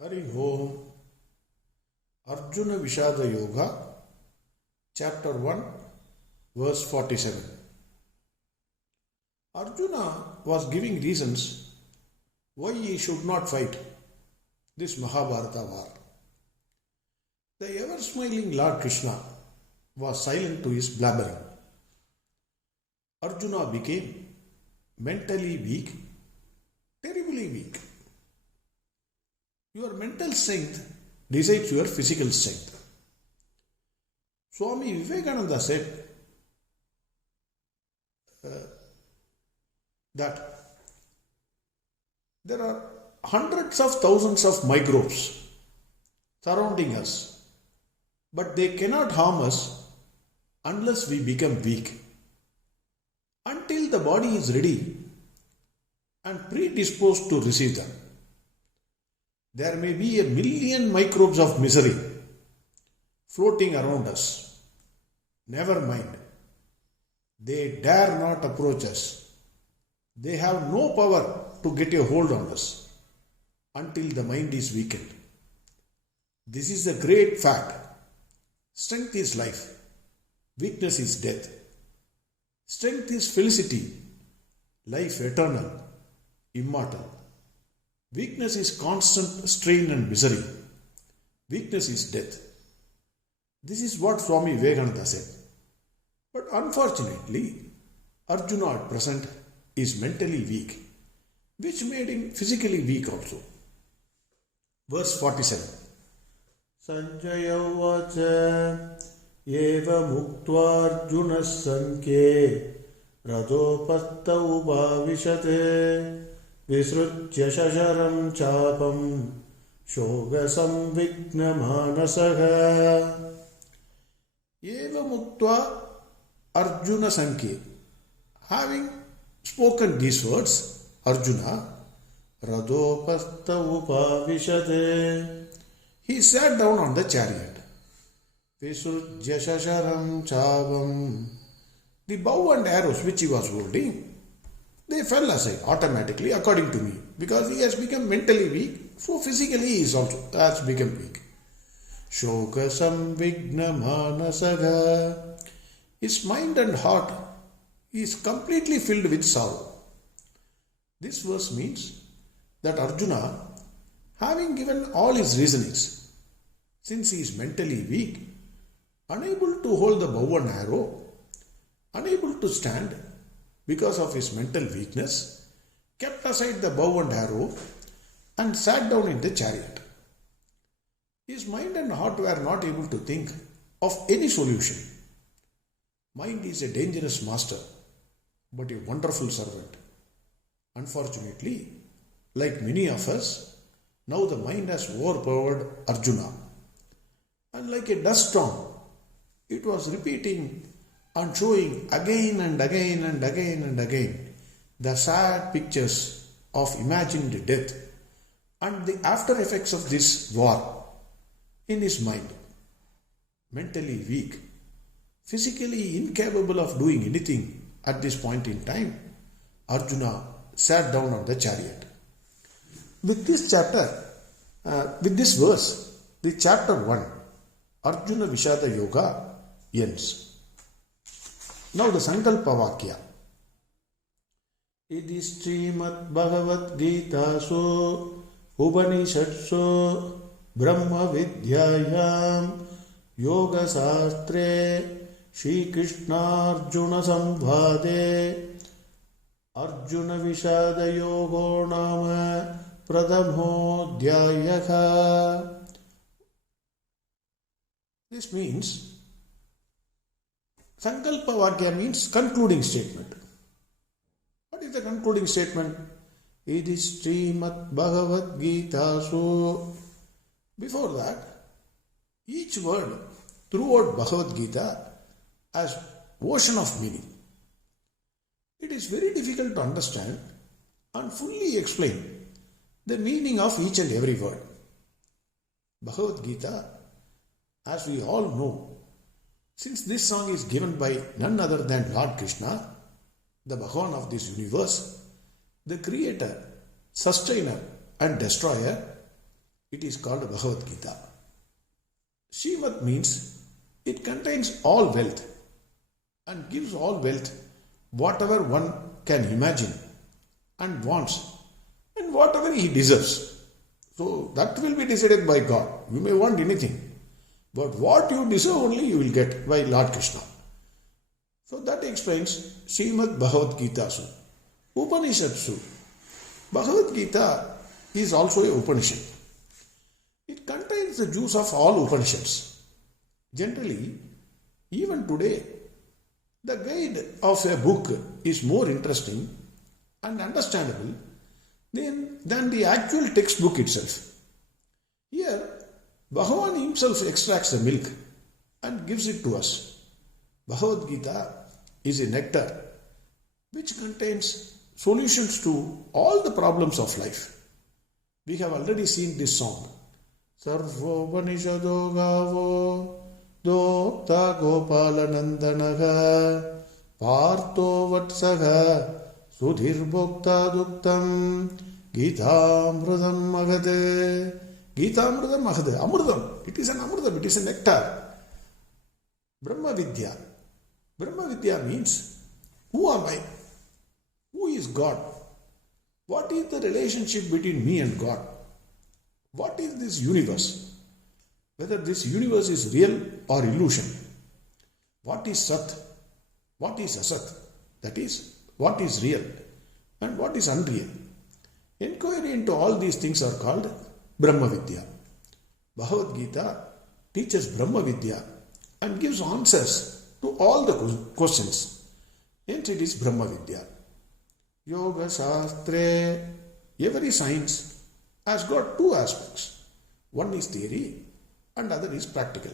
Hari Om. Arjuna Vishada Yoga, Chapter 1, verse 47. Arjuna was giving reasons why he should not fight this Mahabharata war. The ever smiling Lord Krishna was silent to his blabbering. Arjuna became mentally weak, terribly weak. Your mental strength decides your physical strength. Swami Vivekananda said that there are hundreds of thousands of microbes surrounding us, but they cannot harm us unless we become weak. Until the body is ready and predisposed to receive them, there may be a million microbes of misery floating around us. Never mind. They dare not approach us. They have no power to get a hold on us until the mind is weakened. This is the great fact. Strength is life. Weakness is death. Strength is felicity. Life eternal, immortal. Weakness is constant strain and misery. Weakness is death. This is what Swami Vivekananda said. But unfortunately, Arjuna at present is mentally weak, which made him physically weak also. Verse 47. Sanjaya Vacha Eva Muktva Arjuna Sankhe Rajopatta Upavishate Visrutya Shasharam Chapam Shoga Samvigna Manasaha. Eva Muktva Arjuna Sankhe. Having spoken these words, Arjuna Radopasta Upavishate. He sat down on the chariot. Visrutya Shasharam Chapam. The bow and arrows which he was holding, they fell aside automatically according to me, because he has become mentally weak, so physically he is also has become weak. Shoka Samvigna Manasaga. His mind and heart is completely filled with sorrow. This verse means that Arjuna, having given all his reasonings, since he is mentally weak, unable to hold the bow and arrow, unable to stand because of his mental weakness, kept aside the bow and arrow and sat down in the chariot. His mind and heart were not able to think of any solution. Mind is a dangerous master, but a wonderful servant. Unfortunately, like many of us, now the mind has overpowered Arjuna. And like a dust storm, it was repeating and showing again and again and again and again the sad pictures of imagined death and the after effects of this war in his mind. Mentally weak, physically incapable of doing anything at this point in time, Arjuna sat down on the chariot. With this verse, the chapter 1, Arjuna Vishada Yoga, ends. Now the Sankalpa Vakya. Idi Srimad Bhagavad Gita So Upanishatso Brahma Vidyayam Yoga Sastre Shri Krishna Arjuna Samvade Arjuna Vishada Yogo Nama Pradhamho Dhyayaka. This means Sankalpa Vakya means concluding statement. What is the concluding statement? It is Srimad Bhagavad Gita. So, before that, each word throughout Bhagavad Gita has ocean of meaning. It is very difficult to understand and fully explain the meaning of each and every word. Bhagavad Gita, as we all know, since this song is given by none other than Lord Krishna, the Bhagavan of this universe, the creator, sustainer and destroyer, it is called Bhagavad Gita. Srimad means it contains all wealth and gives all wealth whatever one can imagine and wants and whatever he deserves. So that will be decided by God. You may want anything, but what you deserve only you will get by Lord Krishna. So that explains Srimad Bhagavad Gita Su. Upanishad Su. Bhagavad Gita is also a Upanishad. It contains the juice of all Upanishads. Generally, even today, the guide of a book is more interesting and understandable than the actual textbook itself. Here, Bhagavan himself extracts the milk and gives it to us. Bhagavad Gita is a nectar which contains solutions to all the problems of life. We have already seen this song. Sarvopanishado gavo dokta gopalanandanaga partho vatsaga sudhir bhokta duktam gitamrudam magade. Gitamrudam magade. Amrudam. It is an amrudam. It is a nectar. Brahma Vidya. Brahma Vidya means, who am I? Who is God? What is the relationship between me and God? What is this universe? Whether this universe is real or illusion. What is Sat? What is Asat? That is, what is real and what is unreal. Inquiry into all these things are called Brahma Vidya. Bhagavad Gita teaches Brahma Vidya and gives answers to all the questions. Hence it is Brahma Vidya. Yoga Shastra, every science has got two aspects. One is theory and other is practical.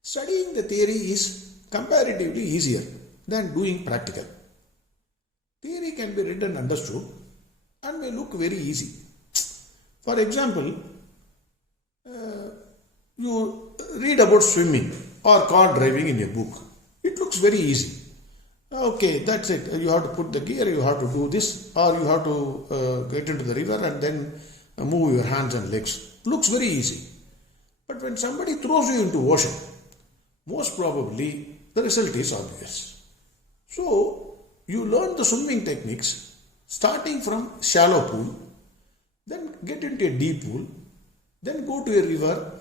Studying the theory is comparatively easier than doing practical. Theory can be read and understood and may look very easy. For example, you read about swimming or car driving in a book. It looks very easy. Okay, that's it. You have to put the gear, you have to do this, or you have to get into the river and then move your hands and legs. Looks very easy. But when somebody throws you into ocean, most probably the result is obvious. So, you learn the swimming techniques starting from shallow pool, then get into a deep pool, then go to a river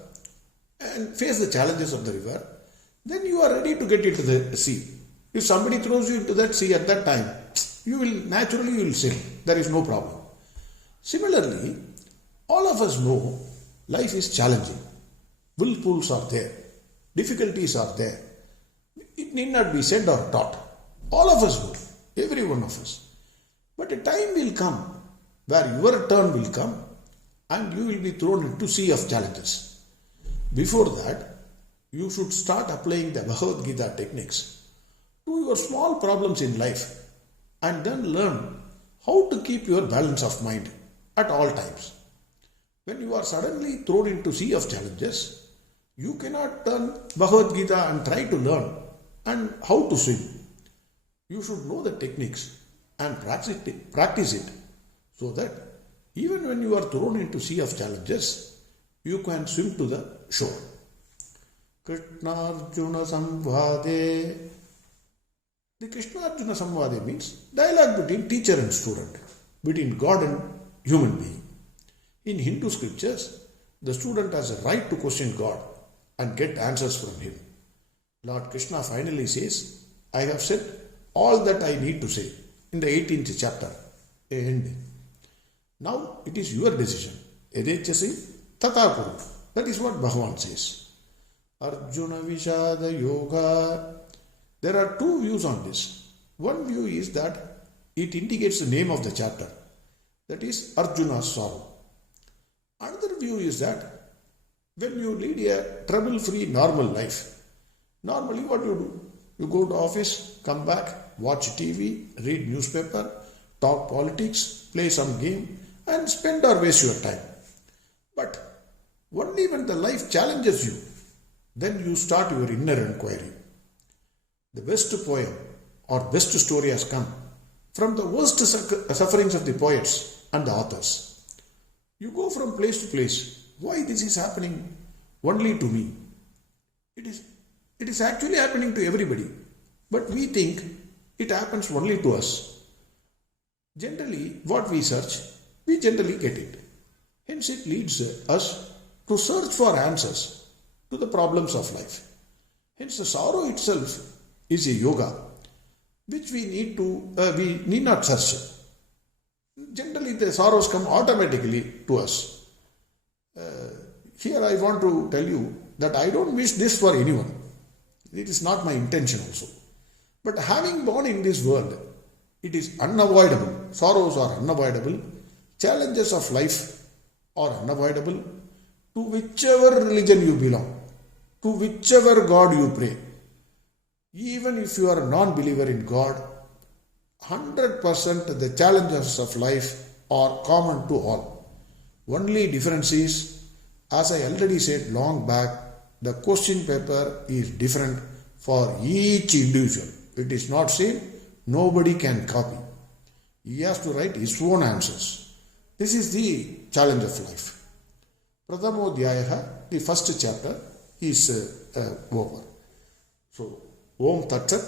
and face the challenges of the river, then you are ready to get into the sea. If somebody throws you into that sea at that time, you will sink. There is no problem. Similarly, all of us know life is challenging. Whirlpools are there. Difficulties are there. It need not be said or taught. All of us know. Every one of us. But a time will come where your turn will come and you will be thrown into sea of challenges. Before that, you should start applying the Bhagavad Gita techniques to your small problems in life and then learn how to keep your balance of mind at all times. When you are suddenly thrown into sea of challenges, you cannot turn Bhagavad Gita and try to learn and how to swim. You should know the techniques and practice it so that even when you are thrown into sea of challenges, you can swim to the shore. Krishna Arjuna Samvade. The Krishna Arjuna Samvade means dialogue between teacher and student, between God and human being. In Hindu scriptures, the student has a right to question God and get answers from him. Lord Krishna finally says, I have said all that I need to say in the 18th chapter. End. Now it is your decision. Edechasi tata kuru. That is what Bhagavan says. Arjuna Vishada Yoga. There are two views on this. One view is that it indicates the name of the chapter. That is Arjuna's sorrow. Another view is that when you lead a trouble-free normal life, normally what you do? You go to office, come back, watch TV, read newspaper, talk politics, play some game and spend or waste your time. But only when the life challenges you, then you start your inner inquiry. The best poem or best story has come from the worst sufferings of the poets and the authors. You go from place to place. Why this is happening only to me? It is actually happening to everybody. But we think it happens only to us. Generally, what we search, we generally get it. Hence, it leads us to search for answers to the problems of life. Hence, the sorrow itself is a yoga which we need not search. Generally, the sorrows come automatically to us. Here, I want to tell you that I don't wish this for anyone. It is not my intention also. But having born in this world, it is unavoidable. Sorrows are unavoidable. Challenges of life are unavoidable. To whichever religion you belong, to whichever God you pray, even if you are a non-believer in God, 100% the challenges of life are common to all. Only difference is, as I already said long back, the question paper is different for each individual. It is not same, nobody can copy. He has to write his own answers. This is the challenge of life. Prathamodhyayaha, the first chapter, is over. So, Om Tat Sat.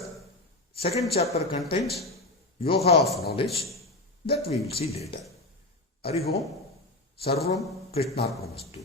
Second chapter contains Yoga of Knowledge. That we will see later. Hari Om Sarvam Krishnarpamastu.